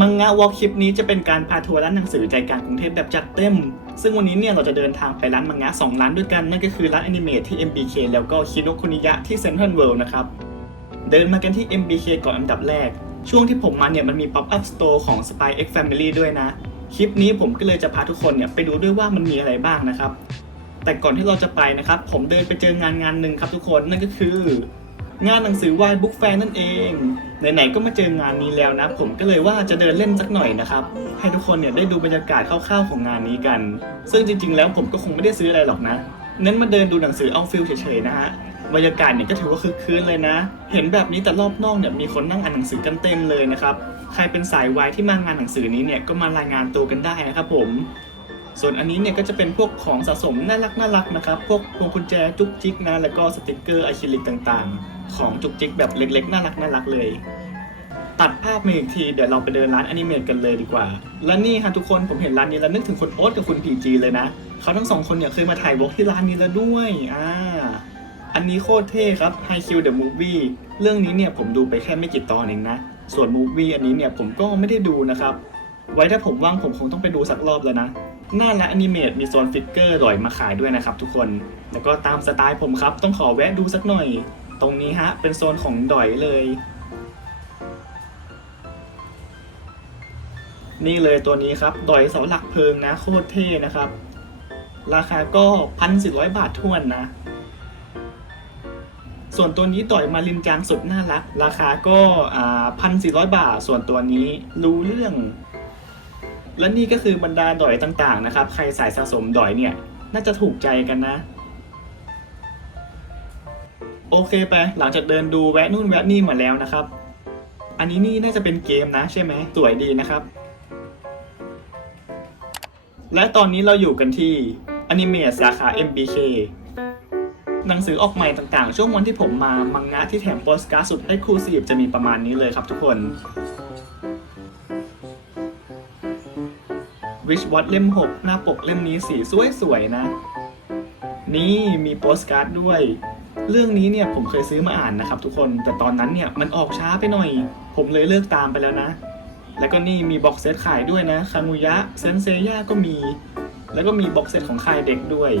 มังงะวอล์กคลิปนี้จะเป็นการพาทัวร์ร้านหนังสือใจกลางกรุงเทพแบบจัดเต็ม ซึ่งวันนี้เนี่ยเราจะเดินทางไปร้านมังงะสองร้านด้วยกันนั่นก็คือร้านอนิเมะที่ MBK แล้วก็คิโนคุนิยะที่เซ็นทรัลเวิลด์นะครับ เดินมากันที่ MBK ก่อนอันดับแรก ช่วงที่ผมมาเนี่ยมันมี Pop Up Store ของ Spy X Family ด้วยนะ คลิปนี้ผมก็เลยจะพาทุกคนเนี่ยไปดูด้วยว่ามันมีอะไรบ้างนะครับ แต่ก่อนที่เราจะไปนะครับผมเดินไปเจองานงานหนึ่งครับทุกคนนั่นก็คือ งานหนังสือวายบุ๊กแฟร์นั่นเอง ไหนๆก็มาเจองานนี้แล้วนะ ผมก็เลยว่าจะเดินเล่นสักหน่อยนะครับ ให้ทุกคนเนี่ยได้ดูบรรยากาศคร่าวๆของงานนี้กัน ซึ่งจริงๆ แล้วผมก็คงไม่ได้ซื้ออะไรหรอกนะ เน้นมาเดินดูหนังสือเอาฟิลเฉยๆนะฮะบรรยากาศเนี่ยก็ถือว่าคึกคืนเลยนะ เห็นแบบนี้แต่รอบนอกเนี่ยมีคนนั่งอ่านหนังสือกันเต็มเลยนะครับ ใครเป็นสายวายที่มางานหนังสือนี้เนี่ยก็มารายงานตัวกันได้นะครับผม ส่วนอันนี้เนี่ยก็จะเป็นพวกของสะสมน่ารักน่ารักนะครับ พวกพวงกุญแจจุกจิกนะ แล้วก็สติกเกอร์อะคริลิกต่างๆ ของจุกจิกแบบเล็กๆ น่ารักน่ารักเลย ตัดภาพมาอีกทีเดี๋ยวเราไปเดินร้านอนิเมะกันเลยดีกว่า และนี่ฮะทุกคนผมเห็นร้านนี้แล้วนึกถึงคุณโอ๊ตกับคุณพีจีเลยนะเขาทั้งสองคนเนี่ยเคยมาถ่ายวอล์กที่ร้านนี้แล้วด้วยอ่าอันนี้โคตรเท่ครับ High Q The Movie เรื่องนี้เนี่ยผมดูไปแค่ไม่กี่ตอนเองนะ ส่วนมูฟวี่อันนี้เนี่ยผมก็ไม่ได้ดูนะครับ ไว้ถ้าผมว่างผมคงต้องไปดูสักรอบแล้วนะ หน้าและอนิเมตมีโซนฟิกเกอร์ลอยมาขายด้วยนะครับทุกคน แล้วก็ตามสไตล์ผมครับ ต้องขอแวะดูสักหน่อย ตรงนี้ฮะ เป็นโซนของดอยเลย นี่เลยตัวนี้ครับ ดอยเสาหลักเพลิงนะ โคตรเท่นะครับ ราคาก็พันสี่ร้อยบาททวนนะ ส่วนตัวนี้ต่อยมารินจางสุดน่ารัก ราคาก็พันสี่ร้อยบาท ส่วนตัวนี้รู้เรื่อง และนี่ก็คือบรรดาดอยต่างๆนะครับ ใครสายสะสมดอยเนี่ย น่าจะถูกใจกันนะ โอเคไป หลังจากเดินดูแวะนู่นแวะนี่มาแล้วนะครับ อันนี้นี่น่าจะเป็นเกมนะใช่ไหมสวยดีนะครับ และตอนนี้เราอยู่กันที่อนิเมะสาขา MBK หนังสือออกใหม่ต่างๆ ช่วงวันที่ผมมามังงะที่แถมโปสการ์ดสุดให้ครูซีฟจะมีประมาณนี้เลยครับทุกคนวิชวัตเล่ม 6 หน้าปกเล่มนี้สีสวยๆนะ นี่มีโปสการ์ดด้วย เรื่องนี้เนี่ยผมเคยซื้อมาอ่านนะครับทุกคนแต่ตอนนั้นเนี่ยมันออกช้าไปหน่อย ผมเลยเลิกตามไปแล้วนะ แล้วก็นี่มีบ็อกเซตขายด้วยนะคามุยะเซนเซย่าก็มี แล้วก็มีบ็อกเซตของค่ายเด็กด้วย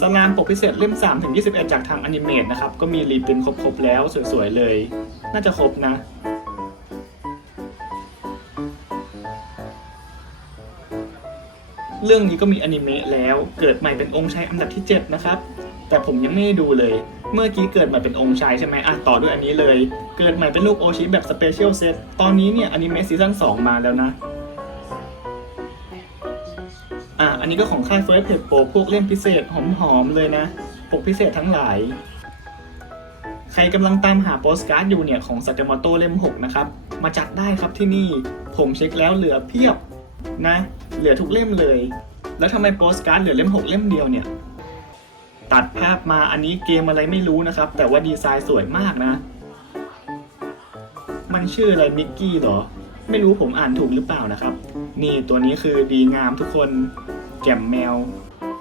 สลามปกพิเศษเล่ม 3 ถึง 21 จากทางอนิเมตนะครับ ก็มีรีปรินท์ครบๆแล้วสวยๆเลย น่าจะครบนะ เรื่องนี้ก็มีอนิเมะแล้วเกิดใหม่เป็นองค์ชายอันดับที่ 7 นะครับ แต่ผมยังไม่ได้ดูเลย เมื่อกี้เกิดใหม่เป็นองค์ชายใช่ไหมอะต่อด้วยอันนี้เลย เกิดใหม่เป็นลูกโอชิแบบสเปเชียลเซตตอนนี้เนี่ยอนิเมะซีซั่น2มาแล้วนะอะอันนี้ก็ของค่ายเฟิร์สเพจโปรพวกเล่มพิเศษหอมๆเลยนะปกพิเศษทั้งหลาย ใครกำลังตามหาโปสการ์ดอยู่เนี่ยของสักามโตเล่ม 6 นะครับ มาจัดได้ครับที่นี่ผมเช็คแล้วเหลือเพียบนะ เหลือทุกเล่มเลย แล้วทำไมโปสการ์ดเหลือเล่ม 6 เล่มเดียวเนี่ย ตัดภาพมาอันนี้เกมอะไรไม่รู้นะครับ แต่ว่าดีไซน์สวยมากนะ มันชื่ออะไรมิกกี้เหรอ ไม่รู้ผมอ่านถูกหรือเปล่านะครับ นี่ตัวนี้คือดีงามทุกคนแจ่มแมว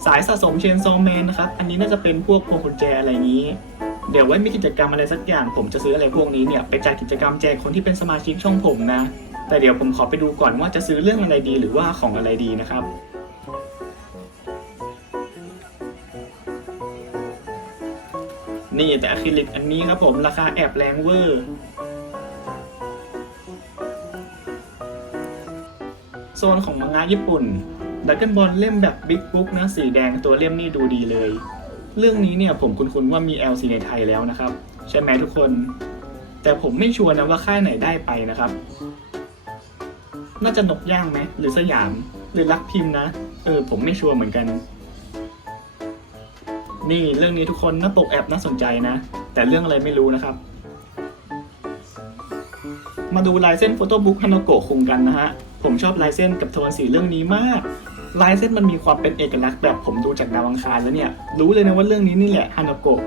สายสะสมเชนโซแมนนะครับ อันนี้น่าจะเป็นพวกพวงกุญแจอะไรนี้เดี๋ยวไว้มีกิจกรรมอะไรสักอย่าง ผมจะซื้ออะไรพวกนี้เนี่ย ไปจัดกิจกรรมแจกคนที่เป็นสมาชิกช่องผมนะ แต่เดี๋ยวผมขอไปดูก่อนว่าจะซื้อเรื่องอะไรดีหรือว่าของอะไรดีนะครับ นี่แต่อะคริลิกอันนี้ครับผมราคาแอบแรงเวอร์โซนของมังงะญี่ปุ่นดักเกิลบอลเล่มแบบบิ๊กบุ๊กนะสีแดงตัวเล่มนี่ดูดีเลย เรื่องนี้เนี่ยผมคุ้นๆว่ามี LC ในไทยแล้วนะครับ ใช่ไหมทุกคน แต่ผมไม่ชัวร์นะว่าค่ายไหนได้ไปนะครับ น่าจะนกย่างไหม หรือสยาม หรือรักพิมพ์นะ เออ ผมไม่ชัวร์เหมือนกัน นี่เรื่องนี้ทุกคนหน้าปกแอบน่าสนใจนะ แต่เรื่องอะไรไม่รู้นะครับ มาดูลายเส้นโฟโต้บุ๊กฮานาโกะคุงกันนะฮะ ผมชอบลายเส้นกับโทนสีเรื่องนี้มาก ลายเส้นมันมีความเป็นเอกลักษณ์แบบผมดูจากดาวอังคารแล้วเนี่ย รู้เลยนะว่าเรื่องนี้นี่แหละฮานาโกะ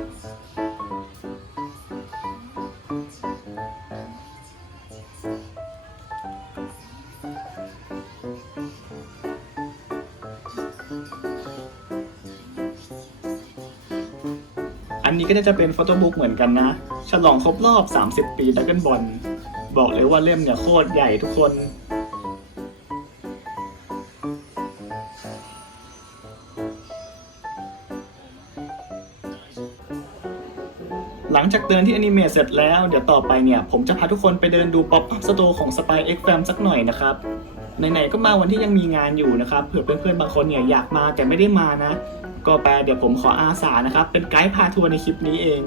อันอันนี้ก็จะเป็นโฟโต้บุ๊กเหมือนกันนะ ฉลองครบรอบ 30 ปีดักเกิลบอลบอกเลยว่าเล่มเนี่ยโคตรใหญ่ทุกคน หลังจากเดินที่อนิเมะเสร็จแล้ว เดี๋ยวต่อไปเนี่ย ผมจะพาทุกคนไปเดินดูป๊อปอัพสโตร์ของ Spy X Fam สักหน่อยนะครับไหนๆก็มาวันที่ยังมีงานอยู่นะครับเผื่อเพื่อนๆบางคนเนี่ยอยากมาแต่ไม่ได้มานะ ก็แปลเดี๋ยวผมขออาสานะครับ เป็นไกด์พาทัวร์ในคลิปนี้เอง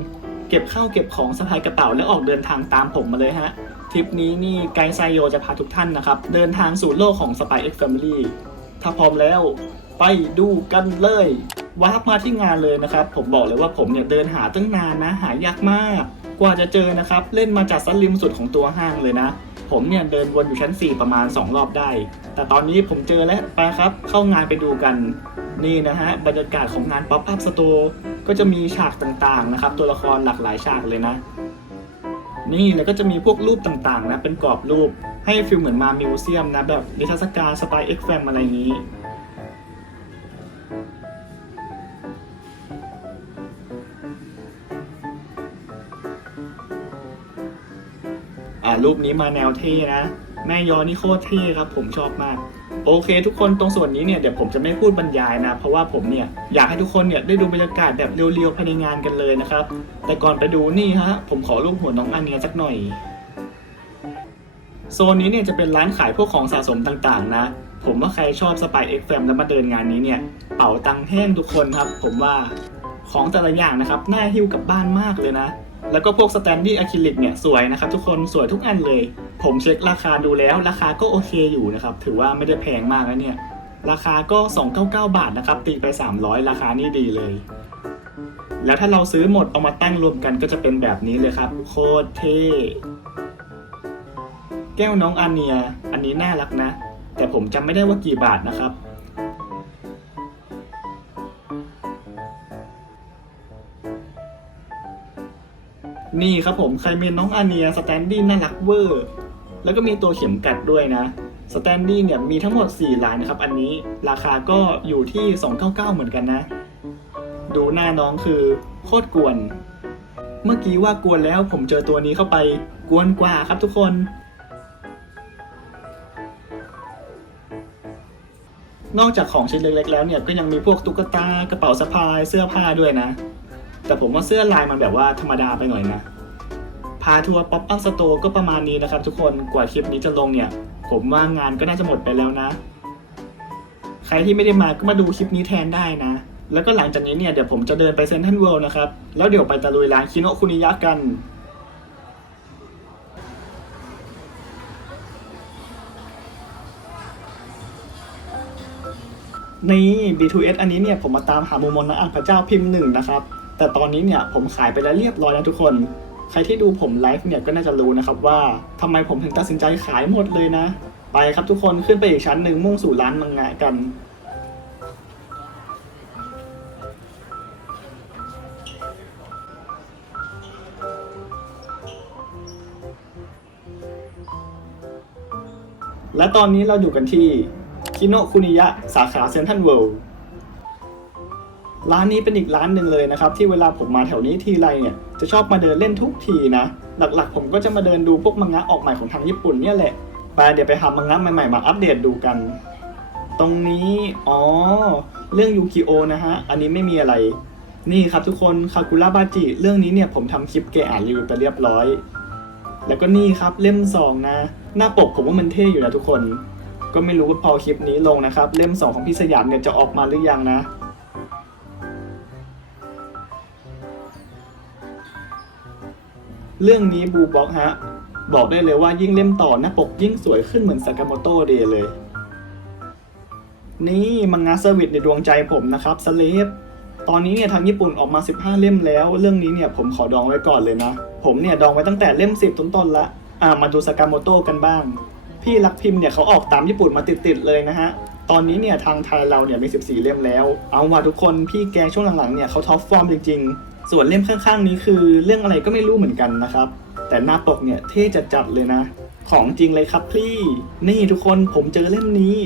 เก็บข้าวเก็บของสะพายกระเป๋าแล้วออกเดินทางตามผมมาเลยฮะทริปนี้นี่ไกด์ไซโยจะพาทุกท่านนะครับ เดินทางสู่โลกของ Spy X Family ถ้าพร้อมแล้วไปดูกันเลยวาร์ปมาที่งานเลยนะครับ ผมบอกเลยว่าผมเนี่ยเดินหาตั้งนานนะ หายากมาก กว่าจะเจอนะครับ เล่นมาจากซันริมสุดของตัวห้างเลยนะ ผมเนี่ยเดินวนอยู่ชั้น 4 ประมาณ 2 รอบได้ แต่ตอนนี้ผมเจอแล้วไปครับ เข้างานไปดูกัน นี่นะฮะ บรรยากาศของงาน Pop Up Store ก็จะมีฉากต่างๆนะครับ ตัวละครหลากหลายฉากเลยนะ นี่แล้วก็จะมีพวกรูปต่างๆนะ เป็นกรอบรูปให้ฟิลเหมือนมามิวเซียมนะ แบบนิทรรศการสไปเอ็กแฟมอะไรอย่างนี้ รูปนี้มาแนวเท่นะ แม่ยอนี่โคตรเท่ครับ ผมชอบมาก โอเค ทุกคนตรงส่วนนี้เนี่ยเดี๋ยวผมจะไม่พูดบรรยายนะ เพราะว่าผมเนี่ยอยากให้ทุกคนเนี่ยได้ดูบรรยากาศแบบเรียวๆภายในงานกันเลยนะครับ แต่ก่อนไปดูนี่ฮะผมขอรูปหัวน้องอันเนียสักหน่อยโซนนี้เนี่ยจะเป็นร้านขายพวกของสะสมต่างๆนะ ผมว่าใครชอบสปายเอ็กแฟมแล้วมาเดินงานนี้เนี่ยเป๋าตังแห้งทุกคนครับ ผมว่าของแต่ละอย่างนะครับน่าหิ้วกลับบ้านมากเลยนะ แล้วก็พวกสแตนดี้อะคริลิกเนี่ยสวยนะครับทุกคนสวยทุกอันเลย ผมเช็คราคาดูแล้วราคาก็โอเคอยู่นะครับ ถือว่าไม่ได้แพงมากนะเนี่ย ราคาก็ 299 บาทนะครับ ตีไป 300 ราคานี่ดีเลย แล้วถ้าเราซื้อหมดเอามาตั้งรวมกันก็จะเป็นแบบนี้เลยครับ โคตรเท่แก้วน้องอาเนีย อันนี้น่ารักนะ แต่ผมจำไม่ได้ว่ากี่บาทนะครับ นี่ครับผมใครเป็นน้องอาเนียสแตนดี้น่ารักเวอร์ แล้วก็มีตัวเข็มกัดด้วยนะสแตนดี้เนี่ยมีทั้งหมด 4 ลายนะครับ อันนี้ราคาก็อยู่ที่ 299 เหมือนกันนะ ดูหน้าน้องคือโคตรกวน เมื่อกี้ว่ากวนแล้วผมเจอตัวนี้เข้าไปกวนกว่าครับทุกคน นอกจากของชิ้นเล็กๆแล้วเนี่ยก็ยังมีพวกตุ๊กตากระเป๋าสะพายเสื้อผ้าด้วยนะ แต่ผมว่าเสื้อลายมันแบบว่าธรรมดาไปหน่อยนะ พาทัวร์ป๊อปอัพสโตร์ก็ประมาณนี้นะครับทุกคน กว่าคลิปนี้จะลงเนี่ย ผมว่างานก็น่าจะหมดไปแล้วนะ ใครที่ไม่ได้มาก็มาดูคลิปนี้แทนได้นะ แล้วก็หลังจากนี้เนี่ยเดี๋ยวผมจะเดินไปเซนทรัลเวิลด์นะครับ แล้วเดี๋ยวไปตะลุยร้านคิโนะคุนิยะกันนี่ B2S อันนี้เนี่ยผมมาตามหามุมมนต์นักอ่านพระเจ้าพิมพ์หนึ่งนะครับ แต่ตอนนี้เนี่ยผมขายไปแล้วเรียบร้อยแล้วทุกคน ใครที่ดูผมไลฟ์เนี่ยก็น่าจะรู้นะครับว่าทำไมผมถึงตัดสินใจขายหมดเลยนะ ไปครับทุกคนขึ้นไปอีกชั้นหนึ่งมุ่งสู่ร้านมังงะกันและตอนนี้เราอยู่กันที่คิโนคุนิยะสาขาเซนทรัลเวิลด์ ร้านนี้เป็นอีกร้านหนึ่งเลยนะครับ ที่เวลาผมมาแถวนี้ทีไรเนี่ยจะชอบมาเดินเล่นทุกทีนะ หลักๆ ผมก็จะมาเดินดูพวกมังงะออกใหม่ของทางญี่ปุ่นเนี่ยแหละไปเดี๋ยวไปหามังงะใหม่ๆมาอัปเดตดูกัน ตรงนี้อ๋อเรื่องยูกิโอนะฮะอันนี้ไม่มีอะไร นี่ครับทุกคนคากุระบาจิเรื่องนี้เนี่ยผมทำคลิปแกะอ่านรีวิวไปเรียบร้อย แล้วก็นี่ครับเล่มสองนะหน้าปกผมว่ามันเท่อยู่นะทุกคน ก็ไม่รู้ว่าพอคลิปนี้ลงนะครับ เล่มสองของพี่สยามเนี่ยจะออกมาหรือยังนะ เรื่องนี้บูบ็อกฮะ บอกได้เลยว่ายิ่งเล่มต่อหน้าปกยิ่งสวยขึ้นเหมือนซากาโมโตเดย์เลย นี่มังงะเซอร์วิสในดวงใจผมนะครับสเลฟตอนนี้เนี่ยทางญี่ปุ่นออกมา 15 เล่มแล้ว เรื่องนี้เนี่ยผมขอดองไว้ก่อนเลยนะ ผมเนี่ยดองไว้ตั้งแต่เล่ม 10 ต้นๆละอ่ามาดูสากาโมโตกันบ้าง พี่รักพิมพ์เนี่ยเขาออกตามญี่ปุ่นมาติดๆเลยนะฮะตอนนี้เนี่ยทางไทยเราเนี่ยมี 14 เล่มแล้ว เอาว่าทุกคนพี่แกช่วงหลังๆเนี่ยเขาท็อปฟอร์มจริงๆ ส่วนเล่มข้างๆนี้คือเรื่องอะไรก็ไม่รู้เหมือนกันนะครับ แต่หน้าปกเนี่ยเท่จัดๆเลยนะ ของจริงเลยครับพี่ นี่ทุกคนผมเจอเล่มนี้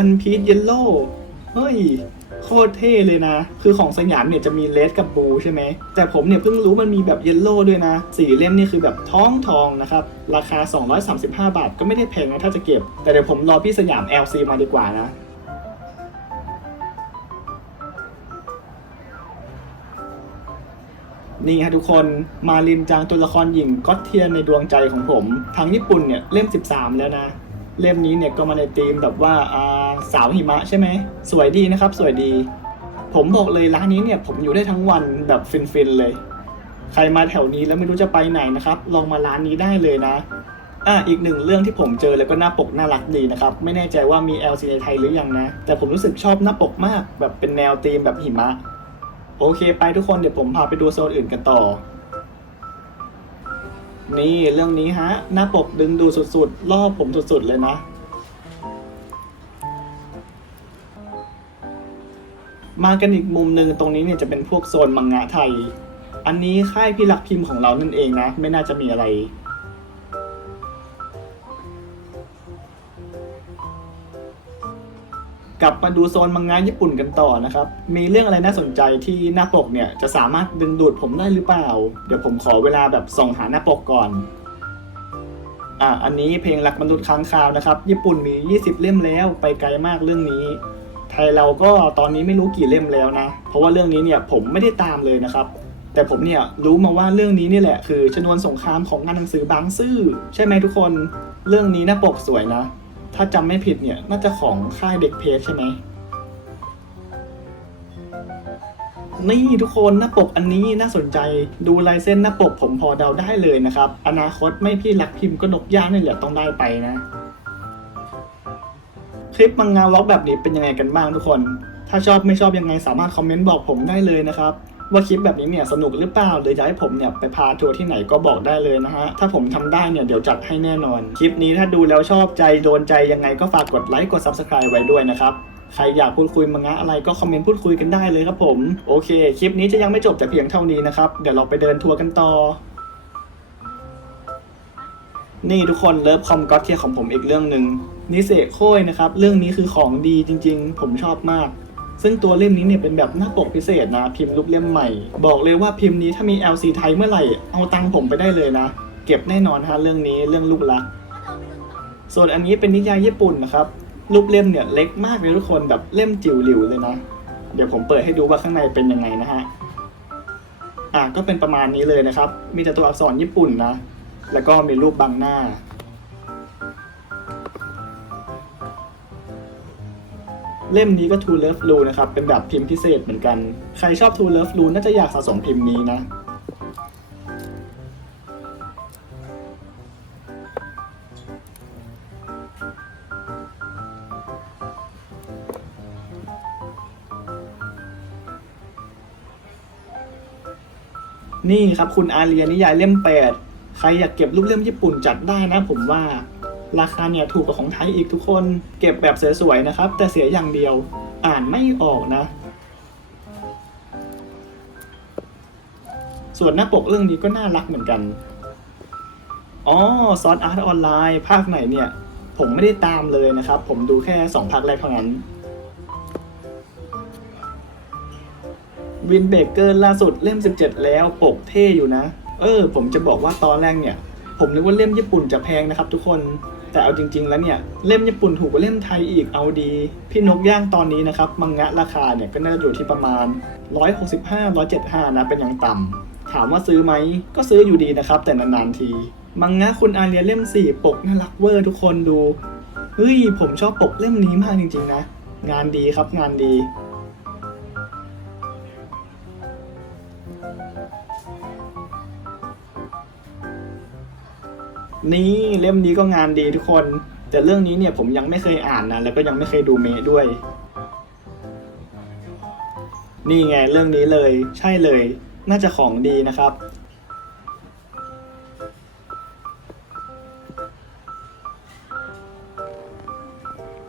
One Piece Yellow เฮ้ยโคตรเท่เลยนะ คือของสยามเนี่ยจะมีเลดกับบลูใช่ไหม แต่ผมเนี่ยเพิ่งรู้มันมีแบบเยลโล่ด้วยนะ สีเล่มนี่คือแบบท้องทองนะครับ ราคา 235 บาทก็ไม่ได้แพงนะถ้าจะเก็บ แต่เดี๋ยวผมรอพี่สยาม LC มาดีกว่านะ นี่ฮะทุกคนมารินจังตัวละครหญิงก็เทียนในดวงใจของผม ทางญี่ปุ่นเนี่ยเล่ม 13 แล้วนะ เล่มนี้เนี่ยก็มาในธีมแบบว่าอ่าสาวหิมะใช่ไหม สวยดีนะครับ สวยดี ผมบอกเลยร้านนี้เนี่ยผมอยู่ได้ทั้งวันแบบฟินๆเลย ใครมาแถวนี้แล้วไม่รู้จะไปไหนนะครับ ลองมาร้านนี้ได้เลยนะอะอีกหนึ่งเรื่องที่ผมเจอแล้วก็หน้าปกน่ารักดีนะครับ ไม่แน่ใจว่ามี LC ในไทยหรือยังนะ แต่ผมรู้สึกชอบหน้าปกมากแบบเป็นแนวธีมแบบหิมะ โอเคไปทุกคนเดี๋ยวผมพาไปดูโซนอื่นกันต่อ นี่เรื่องนี้ฮะ หน้าปกดึงดูสุดๆ รอบผมสุดๆเลยนะ มากันอีกมุมหนึ่งตรงนี้เนี่ยจะเป็นพวกโซนมังงะไทย อันนี้ค่ายพี่รักพิมพ์ของเรานั่นเองนะ ไม่น่าจะมีอะไร กลับมาดูโซนมังงะญี่ปุ่นกันต่อนะครับ มีเรื่องอะไรน่าสนใจที่หน้าปกเนี่ยจะสามารถดึงดูดผมได้หรือเปล่า เดี๋ยวผมขอเวลาแบบส่องหาหน้าปกก่อน อะอันนี้เพลงรักมนุษย์ค้างคาวนะครับ ญี่ปุ่นมี 20 เล่มแล้วไปไกลมากเรื่องนี้ ไทยเราก็ตอนนี้ไม่รู้กี่เล่มแล้วนะ เพราะว่าเรื่องนี้เนี่ยผมไม่ได้ตามเลยนะครับ แต่ผมเนี่ยรู้มาว่าเรื่องนี้นี่แหละคือชนวนสงครามของงานหนังสือบางซื่อใช่ไหมทุกคน เรื่องนี้หน้าปกสวยนะ ถ้าจำไม่ผิดเนี่ย น่าจะของค่ายเด็กเพจใช่ไหม นี่ทุกคนหน้าปกอันนี้น่าสนใจดูลายเส้นหน้าปกผมพอเดาได้เลยนะครับ อนาคตไม่พี่รักพิมพ์ก็นกย่างนี่แหละต้องได้ไปนะ คลิปมังงานล็อกแบบนี้เป็นยังไงกันบ้างทุกคน ถ้าชอบไม่ชอบยังไงสามารถคอมเมนต์บอกผมได้เลยนะครับ ว่าคลิปแบบนี้เนี่ยสนุกหรือเปล่าหรืออยากให้ผมเนี่ยไปพาทัวร์ที่ไหนก็บอกได้เลยนะฮะถ้าผมทำได้เนี่ยเดี๋ยวจัดให้แน่นอน คลิปนี้ถ้าดูแล้วชอบใจโดนใจยังไงก็ฝากกดไลค์กด Subscribe ไว้ด้วยนะครับใครอยากพูดคุยมังงะอะไรก็คอมเมนต์พูดคุยกันได้เลยครับผม โอเค คลิปนี้จะยังไม่จบแต่เพียงเท่านี้นะครับ เดี๋ยวเราไปเดินทัวร์กันต่อ นี่ทุกคนเลิฟคอมก็อตเทียของผมอีกเรื่องหนึ่งนิเสโค้ยนะครับ เรื่องนี้คือของดีจริงๆ ผมชอบมาก ซึ่งตัวเล่มนี้เนี่ยเป็นแบบหน้าปกพิเศษนะ พิมพ์รูปเล่มใหม่ บอกเลยว่าพิมพ์นี้ถ้ามี LC ไทยเมื่อไหร่เอาตังค์ผมไปได้เลยนะ เก็บแน่นอนฮะเรื่องนี้เรื่องลูกรัก ส่วนอันนี้เป็นนิยายญี่ปุ่นนะครับรูปเล่มเนี่ยเล็กมากเลยทุกคนแบบเล่มจิ๋วหลิวเลยนะ เดี๋ยวผมเปิดให้ดูว่าข้างในเป็นยังไงนะฮะอะก็เป็นประมาณนี้เลยนะครับ มีแต่ตัวอักษรญี่ปุ่นนะ แล้วก็มีรูปบังหน้า เล่มนี้ก็ True Love Blue นะครับ เป็นแบบพิมพ์พิเศษเหมือนกัน ใครชอบ True Love Blue น่าจะอยากสะสมพิมพ์นี้นะ นี่ครับคุณอาเรียนิยายเล่มแปดใครอยากเก็บรูปเล่มญี่ปุ่นจัดได้นะผมว่า ราคาเนี่ยถูกกว่าของไทยอีกทุกคน เก็บแบบสวยๆนะครับ แต่เสียอย่างเดียวอ่านไม่ออกนะ ส่วนหน้าปกเรื่องนี้ก็น่ารักเหมือนกัน อ๋อซอสอาร์ตออนไลน์ ภาคไหนเนี่ย ผมไม่ได้ตามเลยนะครับ ผมดูแค่ 2 ภาคแรกเท่านั้นวินเบเกอร์ล่าสุดเล่ม 17 แล้วปกเท่อยู่นะ เออ ผมจะบอกว่าตอนแรกเนี่ย ผมนึกว่าเล่มญี่ปุ่นจะแพงนะครับทุกคน แต่เอาจริง ๆ แล้วเนี่ยเล่มญี่ปุ่นถูกกว่าเล่มไทยอีกเอาดี พี่นกย่างตอนนี้นะครับมังงะราคาเนี่ยก็น่าจะอยู่ที่ประมาณ 165-175 นะเป็นอย่างต่ำถามว่าซื้อไหมก็ซื้ออยู่ดีนะครับ แต่นานๆทีมังงะคุณอาเรียเล่ม 4 ปกน่ารักเวอร์ทุกคนดูเฮ้ยผมชอบปกเล่มนี้มากจริง ๆ นะ งานดีครับงานดี นี่เล่มนี้ก็งานดีทุกคน แต่เรื่องนี้เนี่ยผมยังไม่เคยอ่านนะแล้วก็ยังไม่เคยดูเมด้วย นี่ไงเรื่องนี้เลย ใช่เลย น่าจะของดีนะครับ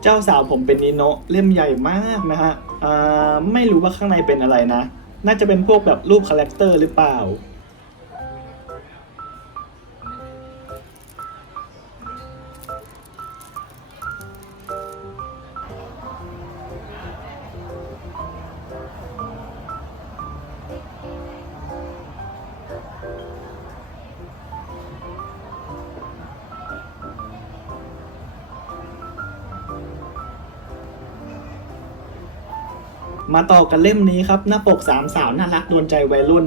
เจ้าสาวผมเป็นนิโนะเล่มใหญ่มากนะฮะไม่รู้ว่าข้างในเป็นอะไรนะ น่าจะเป็นพวกแบบรูปคาแรคเตอร์หรือเปล่า มาต่อกันเล่มนี้ครับ หน้าปกสามสาวน่ารักโดนใจวัยรุ่น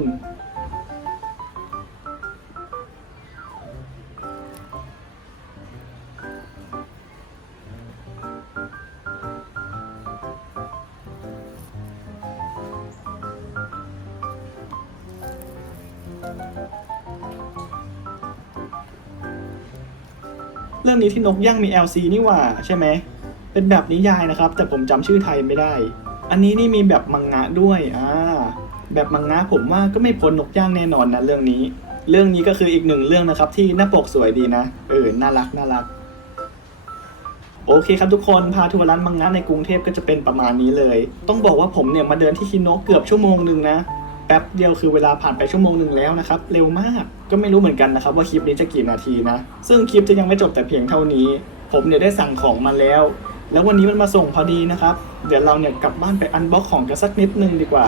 เรื่องนี้ที่นกย่างมี LC นี่หว่า ใช่ไหม เป็นแบบนิยายนะครับ แต่ผมจำชื่อไทยไม่ได้ อันนี้นี่มีแบบมังงะด้วยอ่าแบบมังงะผมว่าก็ไม่พ้นนกย่างแน่นอนนะเรื่องนี้ เรื่องนี้ก็คืออีกหนึ่งเรื่องนะครับ ที่หน้าปกสวยดีนะเออน่ารักน่ารักโอเคครับทุกคนพาทัวร์ร้านมังงะในกรุงเทพก็จะเป็นประมาณนี้เลย ต้องบอกว่าผมเนี่ยมาเดินที่คิโนะเกือบชั่วโมงหนึ่งนะแป๊บเดียวคือเวลาผ่านไปชั่วโมงหนึ่งแล้วนะครับเร็วมากก็ไม่รู้เหมือนกันนะครับว่าคลิปนี้จะกี่นาทีนะ ซึ่งคลิปจะยังไม่จบแต่เพียงเท่านี้ ผมเนี่ยได้สั่งของมาแล้ว แล้ววันนี้มันมาส่งพอดีนะครับ เดี๋ยวเราเนี่ยกลับบ้านไปอันบ็อกของกันสักนิดนึงดีกว่า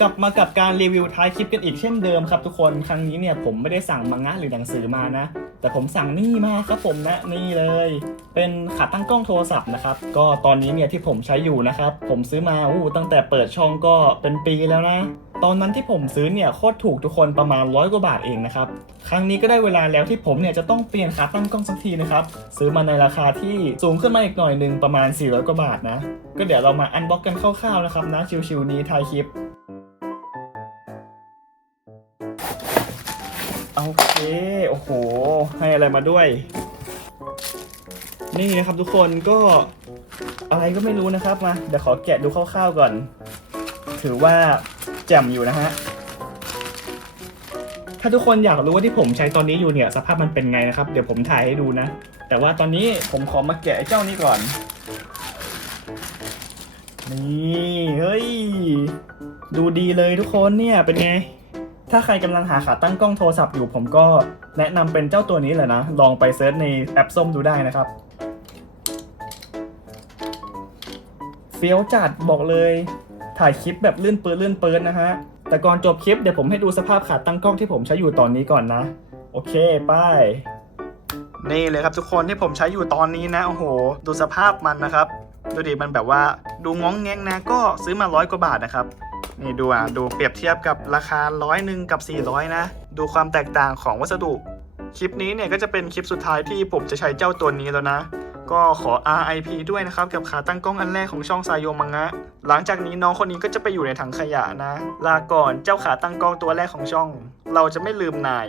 กลับมากับการรีวิวท้ายคลิปกันอีกเช่นเดิมครับทุกคนครั้งนี้เนี่ยผมไม่ได้สั่งมังงะหรือหนังสือมานะ แต่ผมสั่งนี่มาครับผมนะนี่เลย เป็นขาตั้งกล้องโทรศัพท์นะครับก็ตอนนี้เนี่ยที่ผมใช้อยู่นะครับผมซื้อมาอู้ตั้งแต่เปิดช่องก็เป็นปีแล้วนะ ตอนนั้นที่ผมซื้อเนี่ยโคตรถูกทุกคนประมาณร้อยกว่าบาทเองนะครับครั้งนี้ก็ได้เวลาแล้วที่ผมเนี่ยจะต้องเปลี่ยนขาตั้งกล้องสักทีนะครับซื้อมาในราคาที่สูงขึ้นมาอีกหน่อยหนึ่งประมาณ400กว่าบาทนะก็เดี๋ยวเรามาอันบ็อกกันคร่าวๆนะครับนะชิวๆนี้ทายคลิป โอเค โอ้โห ให้อะไรมาด้วย นี่นะครับทุกคนก็อะไรก็ไม่รู้นะครับมาเดี๋ยวขอแกะดูคร่าวๆก่อน ถือว่าแจ่มอยู่นะฮะ ถ้าทุกคนอยากรู้ว่าที่ผมใช้ตอนนี้อยู่เนี่ยสภาพมันเป็นไงนะครับ เดี๋ยวผมถ่ายให้ดูนะ แต่ว่าตอนนี้ผมขอมาแกะเจ้านี้ก่อน นี่ เฮ้ย ดูดีเลยทุกคนเนี่ยเป็นไง ถ้าใครกำลังหาขาตั้งกล้องโทรศัพท์อยู่ผมก็แนะนำเป็นเจ้าตัวนี้เลยนะ ลองไปเซิร์ชในแอปส้มดูได้นะครับเฟี้ยวจัดบอกเลย ถ่ายคลิปแบบลื่นปืนลื่นปืนนะฮะ แต่ก่อนจบคลิปเดี๋ยวผมให้ดูสภาพขาตั้งกล้องที่ผมใช้อยู่ตอนนี้ก่อนนะ โอเคไป้ายนี่เลยครับทุกคนที่ผมใช้อยู่ตอนนี้นะโอ้โห ดูสภาพมันนะครับ ดูดิมันแบบว่าดูง้องแงงนะก็ซื้อมาร้อยกว่าบาทนะครับ นี่ดูอะ ดูเปรียบเทียบกับราคาร้อยหนึ่งกับ 400 นะ ดูความแตกต่างของวัสดุ คลิปนี้เนี่ยก็จะเป็นคลิปสุดท้ายที่ผมจะใช้เจ้าตัวนี้แล้วนะ ก็ขอ RIP ด้วยนะครับกับขาตั้งกล้องอันแรกของช่องซายโยมังงะ หลังจากนี้น้องคนนี้ก็จะไปอยู่ในถังขยะนะ ลาก่อนเจ้าขาตั้งกล้องตัวแรกของช่อง เราจะไม่ลืมนาย